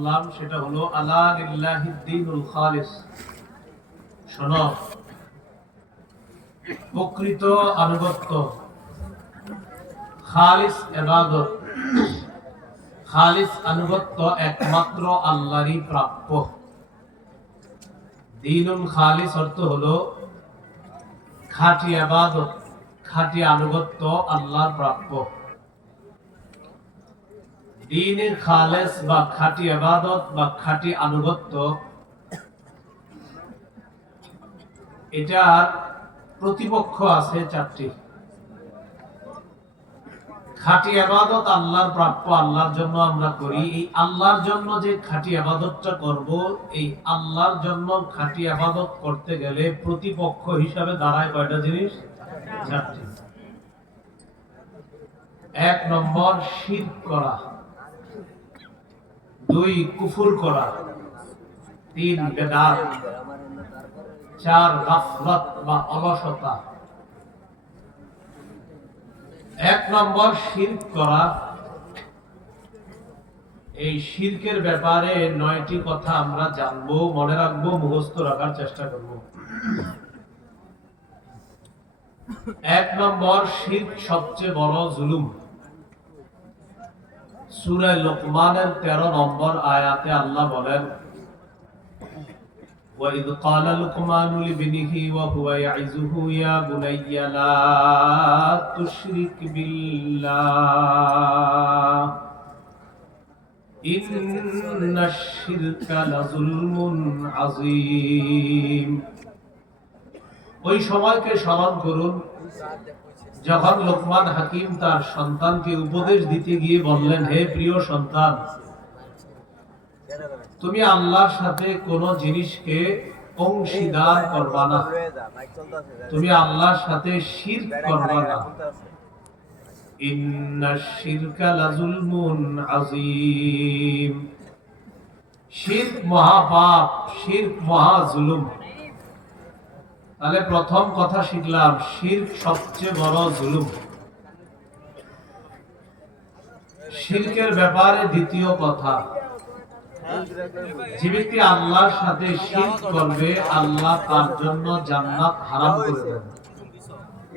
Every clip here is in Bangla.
করলাম সেটা হলো, আলা খালিস। প্রকৃত আনুগত্য, খালিস এবাদত খালিস আনুগত্য একমাত্র আল্লাহরই প্রাপ্য। দিনুল খালিস অর্থ হলো, খাঁটি আবাদত খাঁটি আনুগত্য আল্লাহর প্রাপ্য। দিনের খালেস বা খাঁটি আবাদত বা খাঁটি আনুগত্য এটার প্রতিপক্ষ আছে চারটি। খাঁটি আবাদত আল্লাহর প্রাপ্য, আল্লাহর জন্য আমরা করি। এই আল্লাহর জন্য যে খাঁটি আবাদতটা করব, এই আল্লাহর জন্য খাঁটি আবাদত করতে গেলে প্রতিপক্ষ হিসাবে দাঁড়ায় কয়টা জিনিস? চারটি। এক নম্বর শীত করা। দুই কুফুর করা, তিন বেদাত, চার গাফলত বা অলসতা। এক নম্বর শির্ক করা, এই শির্কের ব্যাপারে নয়টি কথা আমরা জানব, মনে রাখব, মুখস্থ রাখার চেষ্টা করব। এক নম্বর শির্ক সবচেয়ে বড় জুলুম। সূরা লোকমানের তেরো নম্বর আয়াতে আল্লাহ বলেন وإذ قال لقمان لابنه وهو يعزه يا بني لا تشرك بالله إن الشرك لظلم عظيم ওই সময়কে স্মরণ করুন, যখন লোকমান হাকিম তার সন্তানকে উপদেশ দিতে গিয়ে বললেন, হে প্রিয় সন্তান, তুমি আল্লাহর সাথে কোন জিনিসকে অংশীদার করবা না। তুমি আল্লাহর সাথে শির করবা না। শিরক মহাপাপ, শিরক মহা জুলুম তাহলে প্রথম কথা শিখলাম, শিরক সবচেয়ে বড় জুলুম। শিরকের ব্যাপারে দ্বিতীয় কথা, যে ব্যক্তি আল্লাহর সাথে শিরক করবে, আল্লাহ তার জন্য জান্নাত হারাম করে দেন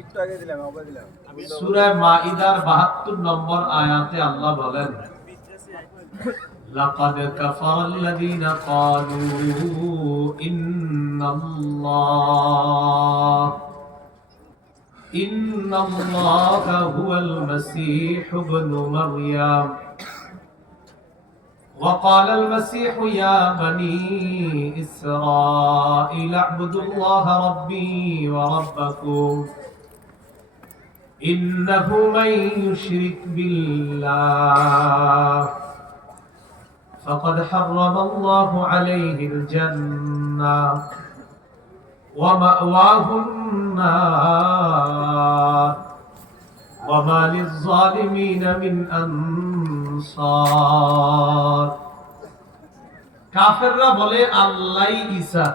একটু আগে দিলাম আবার দিলাম সূরা মাইদার 72 নম্বর আয়াতে আল্লাহ বলেন لقد كفر الذين قالوا إن الله إن الله هو المسيح ابن مريم. وقال المسيح يا بني إسرائيل اعبدوا الله ربي وربكم. إنه من يشرك بالله. فقد حرم الله عليه الجنة ومأواه النار وما للظالمين من أنصار কাফেররা বলে আল্লাহ ঈসা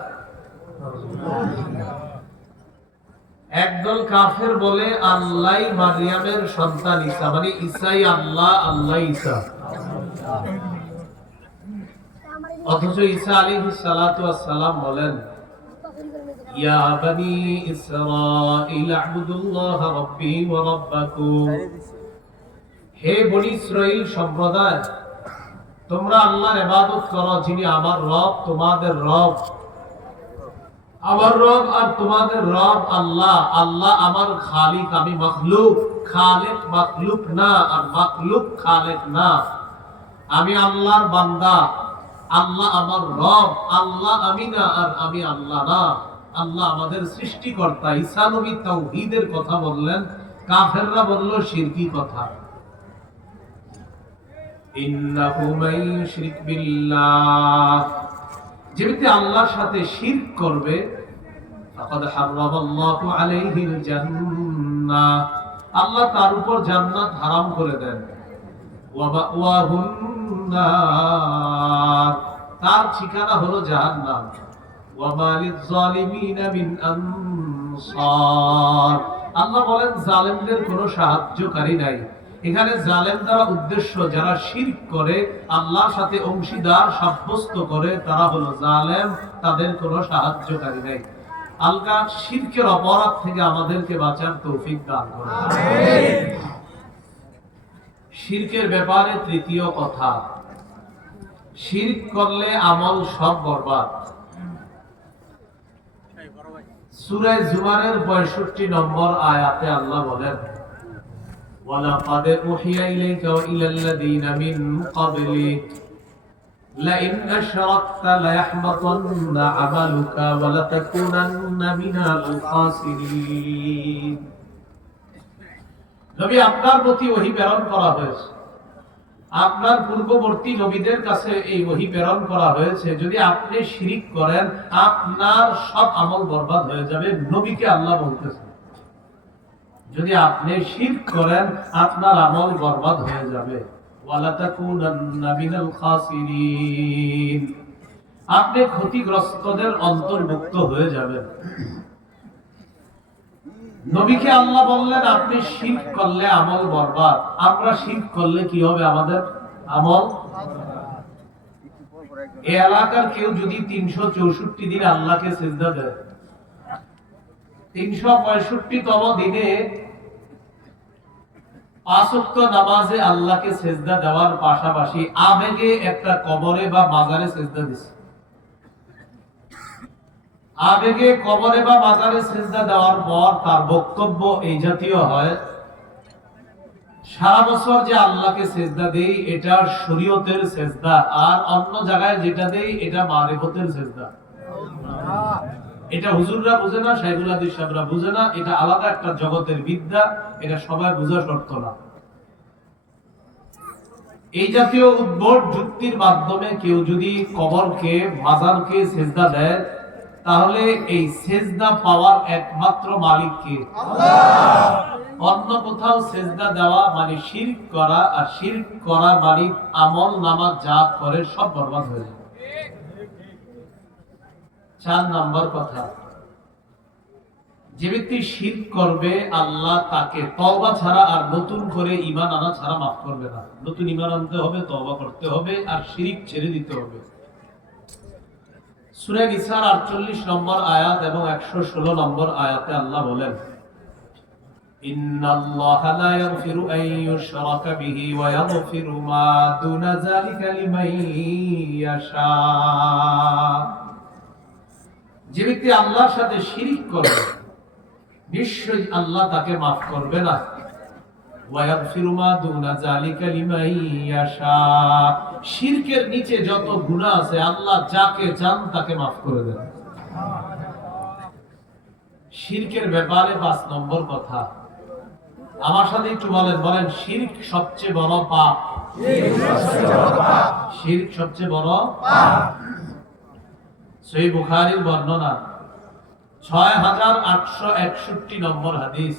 একদল কাফের বলে আল্লাহ মারিয়ামের সন্তান ঈসা মানে ঈসাই আল্লাহ আল্লাহ ঈসা অথচ ঈসা ওয়াস সালাম বলেন হে সম্প্রদায়, তোমরা আল্লাহর করো যিনি আমার রব, তোমাদের রব। আমার রব আর তোমাদের রব আল্লাহ আল্লাহ আমার খালিক, আমি মখলুক, খালেক মখলুক না, আর মখলুক খালেক না। আমি আল্লাহর বান্দা। আল্লাহ আমার রব, আল্লাহ আমি না আর আমি আল্লাহ না। আল্লাহ আমাদের সৃষ্টিকর্তা, ঈসা নবী তাওহীদের কথা বললেন, কাফেররা বলল, শিরকি কথা। ইন্নাহু বিল্লাহ। যে ব্যক্তি আল্লাহর সাথে শিরক করবে, ফাকাদ হারামাল্লাহু আলাইহিল জান্নাহ। আল্লাহ তার উপর জান্নাত হারাম করে দেন। তার ঠিকানা হলো জাহান্নাম। আল্লাহ বলেন, জালেমদের কোনো সাহায্যকারী নাই। এখানে জালেম দ্বারা উদ্দেশ্য, যারা শির করে, আল্লাহর সাথে অংশীদার সাব্যস্ত করে, তারা হলো জালেম, তাদের কোনো সাহায্যকারী নাই। আলকা শিরকের অপরাধ থেকে আমাদেরকে বাঁচার তৌফিক দান করুন। শিরকের ব্যাপারে তৃতীয় কথা শিরক করলে আমল সব বরবাদ সূরা জুমারের 65 নম্বর আয়াতে আল্লাহ বলেন ওয়ালাকাদ উহিয়া ইলাইকা ওয়া ইলাল লাযীনা মিন ক্বাবলিক لئن أشركت ليحبطن عملك ولتكونن من الخاسرين নবী আপনার প্রতি ওহী প্রেরণ করা হয়েছে। আপনার পূর্ববর্তী নবীদের কাছে এই ওহী প্রেরণ করা হয়েছে। যদি আপনি শিরিক করেন, আপনার সব আমল বরবাদ হয়ে যাবে, নবীকে আল্লাহ বলতেছে যদি আপনি শিরক করেন, আপনার আমল বরবাদ হয়ে যাবে। আপনি ক্ষতিগ্রস্তদের অন্তর্ভুক্ত হয়ে যাবেন। নবীকে আল্লাহ বললেন, আপনি শিরক করলে আমল বরবাদ। আমরা শিরক করলে কি হবে আমাদের আমল? এই এলাকার কেউ যদি তিনশো চৌষট্টি দিন আল্লাহকে সেজদা দেয়, তিনশো পঁয়ষট্টি তম দিনে পাঁচক্ত নামাজে আল্লাহকে সেজদা দেওয়ার পাশাপাশি আবেগে একটা কবরে বা মাজারে সেজদা দিছে। আবেগে, কবরে বা মাজারে সেজদা দেওয়ার পর তার বক্তব্য এই জাতীয় হয়, সারা বছর যে আল্লাহকে সেজদা দেই এটা শরীয়তের সেজদা, আর অন্য জায়গায় যেটা দেই, এটা মারিফতের সেজদা। এটা হুজুররা বুঝে না, শাইখুল হাদিস সাহেবরা বুঝে না, এটা আলাদা একটা জগতের বিদ্যা, এটা সবাই বোঝা শর্ত না। এই জাতীয় উদ্ভট যুক্তির মাধ্যমে কেউ যদি কবরকে মাজারকে সেজদা দেয় তাহলে এই সেজদা পাওয়ার একমাত্র মালিক কে অন্য কোথাও সেজদা দেওয়া মানে শিরক করা আর শিরক করা মানে আমল নামা যা করে সব বরবাদ হয়ে যায়। চার নাম্বার কথা। যে ব্যক্তি শিরক করবে আল্লাহ তাকে তওবা ছাড়া আর নতুন করে ইমান আনা ছাড়া মাফ করবে না। নতুন ইমান আনতে হবে তওবা করতে হবে আর শিরক ছেড়ে দিতে হবে। সূরা নিসার 48 নম্বর আয়াত এবং 116 নম্বর আয়াতে আল্লাহ বলেন إن الله لا يغفر أن يشرك به ويغفر ما دون ذلك لمن يشاء যে ব্যক্তি আল্লাহর সাথে শিরিক করবে নিশ্চয়ই আল্লাহ তাকে মাফ করবে না শিরকের নিচে যত গুনাহ আছে, আল্লাহ যাকে চান তাকে মাফ করে দেন। শিরকের ব্যাপারে পাঁচ নম্বর কথা। আমার সাথে একটু বলেন বলেন, শিরক সবচেয়ে বড় পাপ। শিরক সবচেয়ে বড় সেই বুখারীর বর্ণনা। ছয় হাজার আটশো একষট্টি নম্বর হাদিস।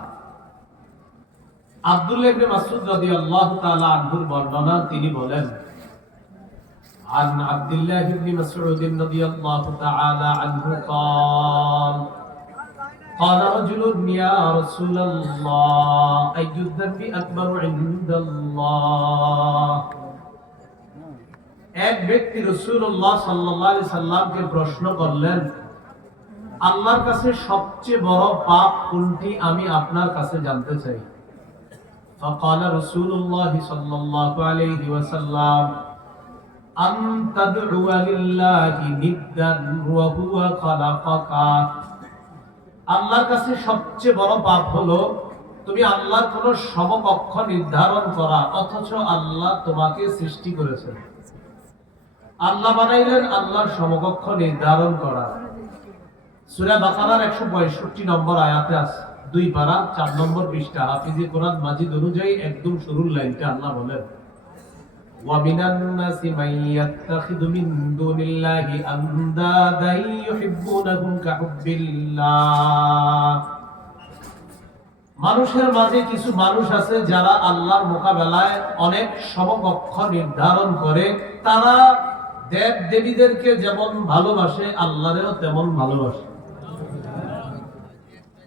আনহু আব্দুল্লাহ ইবনে মাসউদ রাদিয়াল্লাহু তাআলা আনহুর বর্ণনা তিনি বলেন عن عبد الله بن مسعود رضي الله تعالى عنه قال قال رجل يا رسول الله أي الذنب أكبر عند الله এক ব্যক্তি রসুল্লাহ সাল্লাহ সাল্লামকে প্রশ্ন করলেন আল্লাহর কাছে সবচেয়ে বড় পাপ কোনটি আমি আপনার কাছে জানতে চাই فقال رسول الله صلى الله عليه وسلم أن تدعو لله ندا وهو خلقك আল্লাহর কাছে সবচেয়ে বড় পাপ হলো তুমি আল্লাহর কোন সমকক্ষ নির্ধারণ করা অথচ আল্লাহ তোমাকে সৃষ্টি করেছেন আল্লাহ বানাইলেন আল্লাহর সমকক্ষ নির্ধারণ করা সূরা বাকারার 165 নম্বর আয়াতে আছে দুই পারা চার নম্বর পৃষ্ঠা হাফিজে কোরআন মাজিদ অনুযায়ী একদম শুরুর লাইনটা আল্লাহ বলেন ومن الناس من يتخذ من دون الله أندادا يحبونهم كحب الله মানুষের মাঝে কিছু মানুষ আছে যারা আল্লাহর মোকাবেলায় অনেক সমকক্ষ নির্ধারণ করে তারা দেব দেবীদেরকে যেমন ভালোবাসে আল্লাহরেও তেমন ভালোবাসে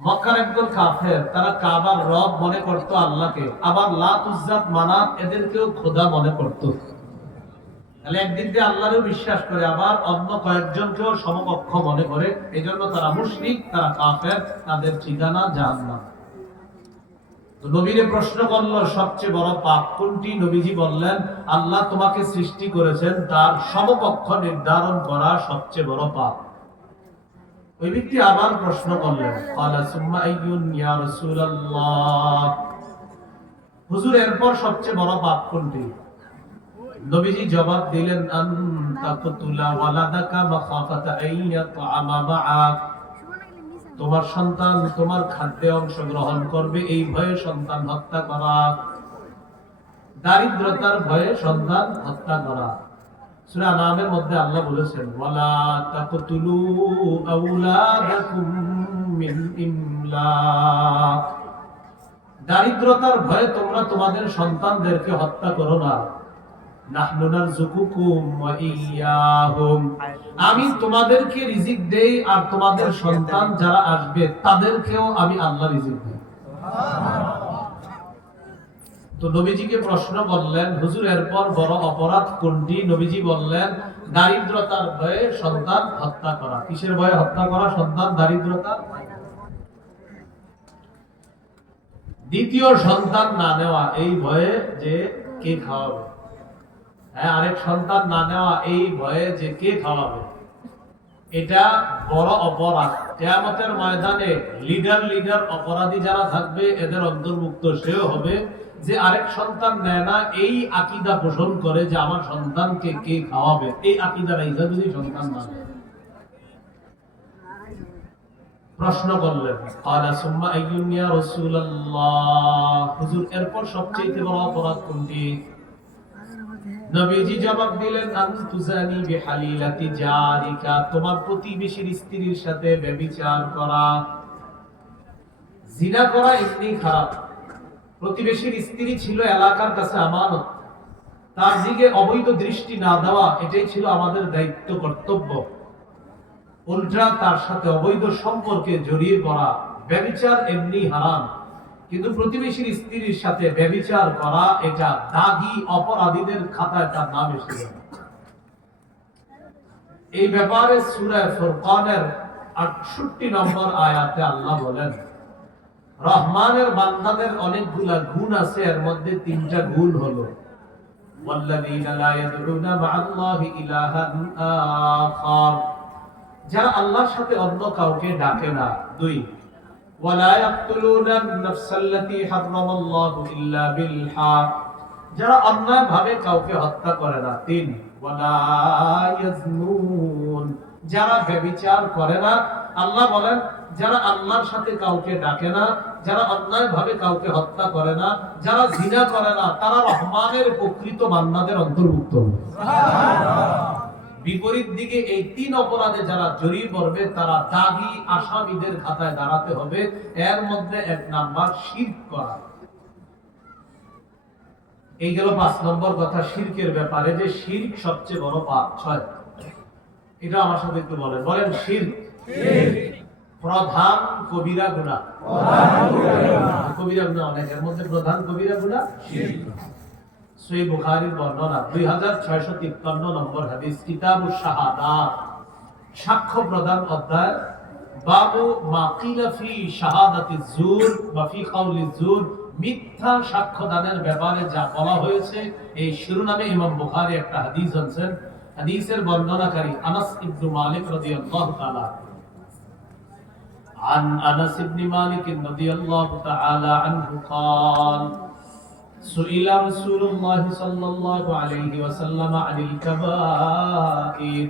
মক্কার একদল কাফের, তারা কাবার রব মনে করত আল্লাহকে। আবার লাত মানাত এদেরকেও খোদা মনে করত। তাহলে দিয়ে আল্লাহরেও বিশ্বাস করে, আবার অন্য কয়েকজনকেও সমকক্ষ মনে করে, এজন্য তারা মুশরিক, তারা কাফের, তাদের ঠিকানা জাহান্নাম। নবীরে প্রশ্ন করল, সবচেয়ে বড় পাপ কোনটি? নবীজি বললেন, আল্লাহ তোমাকে সৃষ্টি করেছেন, তার সমকক্ষ নির্ধারণ করা সবচেয়ে বড় পাপ। ওই ব্যক্তি আবার প্রশ্ন করলেন ক্বালা সুম্মা আইয়ুন ইয়া রাসূলুল্লাহ? হুজুর, এরপর সবচেয়ে বড় পাপ কোনটি? নবীজি জবাব দিলেন আন ওয়ালাদাকা তোমার সন্তান তোমার খাদ্যে অংশগ্রহণ করবে, এই ভয়ে সন্তান হত্যা করা। দারিদ্রতার ভয়ে সন্তান হত্যা করা। মধ্যে আল্লাহ বলেছেন, ওয়ালা তাকতুলু মিন ইমলাক। দারিদ্রতার ভয়ে তোমরা তোমাদের সন্তানদেরকে হত্যা করো না। আমি তোমাদেরকে রিজিক দেই আর তোমাদের সন্তান যারা আসবে, তাদেরকেও আমি আল্লাহ রিজিক দেই। তো নবীজিকে প্রশ্ন করলেন, হুজুর, এরপর বড় অপরাধ কোনটি? নবীজি বললেন, দারিদ্রতার ভয়ে সন্তান হত্যা করা। কিসের ভয়ে হত্যা করা? সন্তান, দারিদ্রতা? দ্বিতীয় সন্তান না নেওয়া, এই ভয়ে যে কে খাওয়াবে? হ্যাঁ আরেক সন্তান না নেওয়া, এই ভয়ে যে কে খাওয়াবে? এটা বড় অপরাধ। কেয়ামতের ময়দানে লিডার লিডার, অপরাধী যারা থাকবে, এদের অন্তর্ভুক্ত সেও হবে। যে আরেক সন্তান নেয় না, এই আকিদা পোষণ করে যে আমার সন্তানকে কে খাওয়াবে। এই আকিদা রাইজা যদি সন্তান না প্রশ্ন করলেন, কালা সুম্মা আইয়ুনিয়া রাসূলুল্লাহ? হুজুর, এরপর সবচেয়ে বড় অপরাধ কোনটি? নবীজি জবাব দিলেন, আনতুজানি বিহালিলাতি জারিকা, তোমার প্রতিবেশীর স্ত্রীর সাথে ব্যভিচার করা। জিনা করা খারাপ। প্রতিবেশীর স্ত্রী ছিল এলাকার কাছে আমানত। তার দিকে অবৈধ দৃষ্টি না দেওয়া, এটাই ছিল আমাদের দায়িত্ব, কর্তব্য। উল্টা তার সাথে অবৈধ সম্পর্কে জড়িয়ে পড়া ব্যভিচার এমনি হারাম। কিন্তু প্রতিবেশীর স্ত্রীর সাথে ব্যভিচার করা, এটা দাগি অপরাধীদের খাতায় তার নাম এসেছে। এই ব্যাপারে সূরা ফুরকানের 68 নম্বর আয়াতে আল্লাহ বলেন রহমানের বান্দাদের অনেকগুলা গুণ আছে, এর মধ্যে তিনটা গুণ হলো। যারা আল্লাহর সাথে অন্য কাউকে ডাকে না। দুই যারা অন্যায় ভাবে কাউকে হত্যা করে না। তিন যারা ব্যবিচার করে না, আল্লাহ বলেন যারা আল্লাহর সাথে কাউকে ডাকে না, যারা অন্যায় ভাবে কাউকে হত্যা করে না, যারা জিনা করে না, তারা রহমানের প্রকৃত বান্দাদের অন্তর্ভুক্ত। বিপরীত দিকে এই তিন অপরাধে যারা জড়িয়ে পড়বে, তারা দাগি আসামিদের খাতায় দাঁড়াতে হবে। এর মধ্যে এক নাম্বার, শিরক করা। এই গেল পাঁচ নম্বর কথা, শিরকের ব্যাপারে যে শিরক সবচেয়ে বড় পাপ। ছয়। এটা আমার সাথে একটু বলেন। বলেন, শিরক। প্রধান কবিরা গুণা। কবিরা গুণা অনেক, এর মধ্যে প্রধান কবিরা গুণা বুখারীর বর্ণনা 2653 নম্বর হাদিস শাহাদাত সাক্ষ্য প্রদান অধ্যায়, বাবু মা কিলা ফি শাহাদাতি জুর বা ফি কাউলি জুর, মিথ্যা সাক্ষ্য দানের ব্যাপারে যা বলা হয়েছে, এই শিরোনামে ইমাম বুখারী একটা হাদিস আনছেন। হাদিসের বর্ণনাকারী আনাস ইবনে মালিক রাদিয়াল্লাহু তাআলা। عن انس بن مالك رضي الله تعالى عنه قال سئل رسول الله صلى الله عليه وسلم عن الكبائر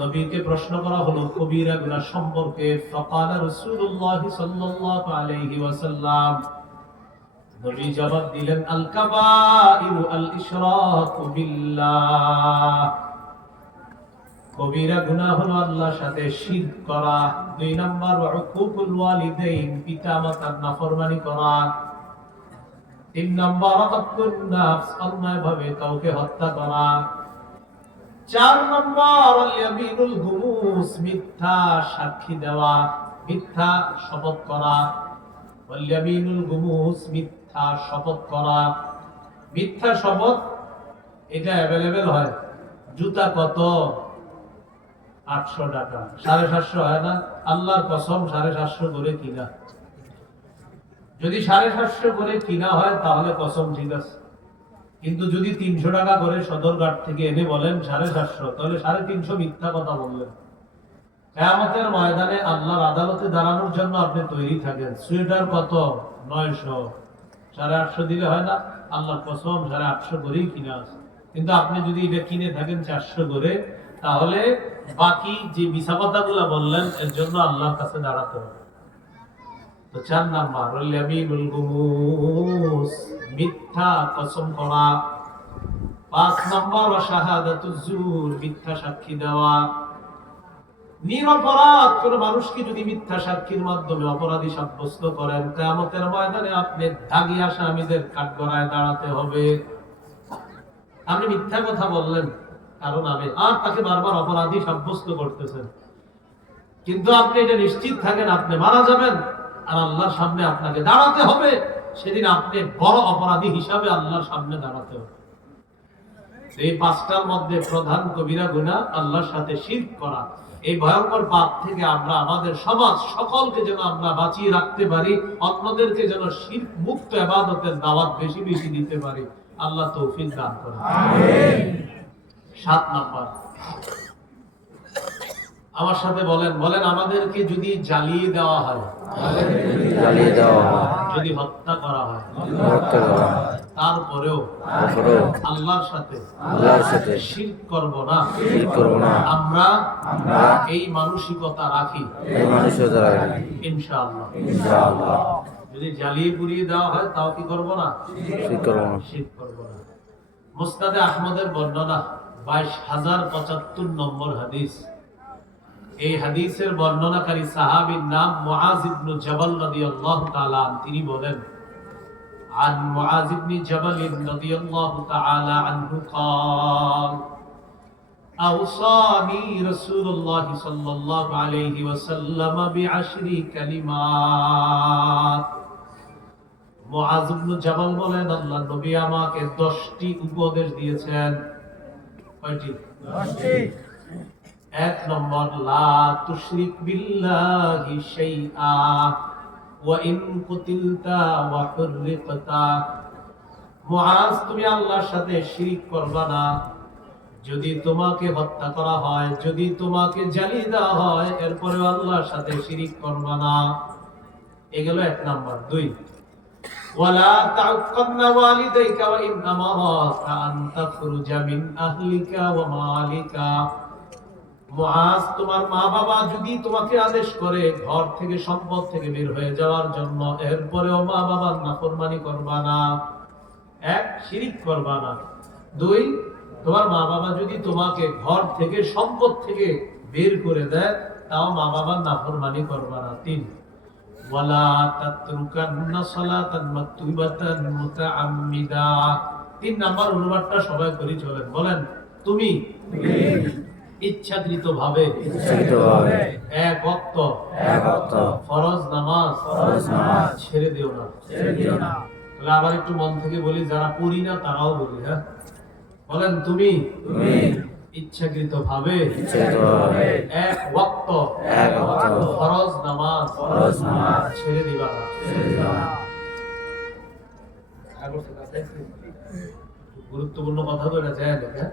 নবীকে প্রশ্ন করা হলো কবিরা গুনাহ সম্পর্কে ফকাল রাসূলুল্লাহ সাল্লাল্লাহু আলাইহি ওয়াসাল্লাম নবী জবাব দিলেন আল কাবাইরু আল ইশরাকু বিল্লাহ কবিরা গুনাহ হলো আল্লাহর সাথে শিরক করা। দুই নাম্বার উকুকুল ওয়ালিদাইন, পিতামাতার নাফরমানি করা। তিন নম্বর অকতুন নাফস, অন্যায়ভাবে কাউকে হত্যা করা। চার নম্বর ইয়ামিনুল গুমুস মিথ্যা সাক্ষী দেওয়া, মিথ্যা শপথ করা। ইয়ামিনুল গুমুস মিথ্যা শপথ করা। মিথ্যা শপথ, এটা অ্যাভেলেবেল হয়। জুতা কত? আটশো টাকা। সাড়ে সাতশো হয় না? আল্লাহর কসম, সাড়ে সাতশো করে কিনা। যদি সাড়ে সাতশো করে কিনা হয়, তাহলে কসম ঠিক আছে। কিন্তু যদি তিনশো টাকা করে সদরঘাট থেকে এনে বলেন সাড়ে সাতশো, তাহলে সাড়ে তিনশো মিথ্যা কথা বললেন। কেয়ামতের ময়দানে আল্লাহর আদালতে দাঁড়ানোর জন্য আপনি তৈরি থাকেন। সোয়েটার কত? নয়শো। সাড়ে আটশো দিলে হয় না? আল্লাহর কসম, সাড়ে আটশো করেই কিনা আছে। কিন্তু আপনি যদি এটা কিনে থাকেন চারশো করে তাহলে বাকি যে কথাগুলো বললেন, এর জন্য আল্লাহর কাছে দাঁড়াতে হবে। তো চার নাম্বার মিথ্যা কসম করা। পাঁচ নাম্বার মিথ্যা সাক্ষী দেওয়া। নিরপরাধ কোন মানুষকে যদি মিথ্যা সাক্ষীর মাধ্যমে অপরাধী সাব্যস্ত করেন, কিয়ামতের ময়দানে আপনি দাগি আসামিদের কাঠগড়ায় দাঁড়াতে হবে। আপনি মিথ্যা কথা বললেন। কারণ আমি আর তাকে বারবার অপরাধী সাব্যস্ত করতেছেন। কিন্তু আপনি এটা নিশ্চিত থাকেন, আপনি মারা যাবেন আর আল্লাহর সামনে আপনাকে দাঁড়াতে হবে। সেদিন আপনি বড় অপরাধী হিসাবে আল্লাহর সামনে দাঁড়াতে হবে। এই পাঁচটার মধ্যে প্রধান কবিরা গুণা আল্লাহর সাথে শির করা। এই ভয়ঙ্কর পাপ থেকে আমরা, আমাদের সমাজ সকলকে যেন আমরা বাঁচিয়ে রাখতে পারি, অন্যদেরকে যেন শির মুক্ত এবাদতের দাওয়াত বেশি বেশি দিতে পারি। আল্লাহ তৌফিক দান করে সাত নাম্বার। আমার সাথে বলেন বলেন আমাদেরকে যদি জ্বালিয়ে দেওয়া হয় জ্বালিয়ে দেওয়া হয় যদি হত্যা করা হয় হত্যা করা হয় তারপরেও আল্লাহর সাথে আল্লাহর সাথে শিরক করব না। শির করব না। আমরা আমরা এই মানসিকতা রাখি। এই মানুষের দ্বারা ইনশাআল্লাহ। ইনশাআল্লাহ। যদি জ্বালিয়ে পুড়িয়ে দেওয়া হয় তাও কি করব না? শির করব না। শিরক করব না। মুস্তাদে আহমদের বর্ণনা বাইশ হাজার পঁচাত্তর নম্বর হাদিস এই হাদিসের বর্ণনাকারী সাহাবীর নাম মুআজ ইবনে জাবাল রাদিয়াল্লাহু তাআলা আন। তিনি বলেন عن معاذ بن جبل رضي الله تعالى عنه قال أوصاني رسول الله صلى الله عليه وسلم بعشر كلمات মুআজ ইবনে জাবাল বলেন আল্লাহ নবী আমাকে 10টি উপদেশ দিয়েছেন কয়টি? এক নম্বর লা তুশরিক বিল্লাহি শাইআ ওয়া ইন কুতিলতা ওয়া হুররিকতা। মুআজ তুমি আল্লাহর সাথে শিরিক করবা না। যদি তোমাকে হত্যা করা হয় যদি তোমাকে জ্বালিয়ে দেওয়া হয় এরপরে আল্লাহর সাথে শিরিক করবা না। এগুলো এক নাম্বার। দুই ولا تعقن والديك وإن أمراك أن تخرج من أهلك ومالك মুআজ তোমার মা বাবা যদি তোমাকে আদেশ করে ঘর থেকে সম্পদ থেকে বের হয়ে যাওয়ার জন্য এরপরেও মা বাবার নাফরমানি করবা না এক শিরিক করবা না দুই তোমার মা বাবা যদি তোমাকে ঘর থেকে সম্পদ থেকে বের করে দেয় তাও মা বাবার নাফরমানি করবা না তিন ওয়ালা তাতরুকান্না সালাতান মাকতুবাতান মুতাআম্মিদা তিন নাম্বার অনুবাদটা সবাই করি চলেন। বলেন তুমি ইচ্ছাকৃত ভাবে এক অর্থ ফরজ নামাজ ছেড়ে দিও না। তাহলে আবার একটু মন থেকে বলি যারা পড়ি না তারাও বলি হ্যাঁ? বলেন তুমি ইচ্ছাকৃতভাবে এক ওয়াক্ত এক ওয়াক্ত ফরজ নামাজ ফরজ নামাজ ছেড়ে দিবা না ছেড়ে দিও না গুরুত্বপূর্ণ কথা তো এটা যায় হ্যাঁ?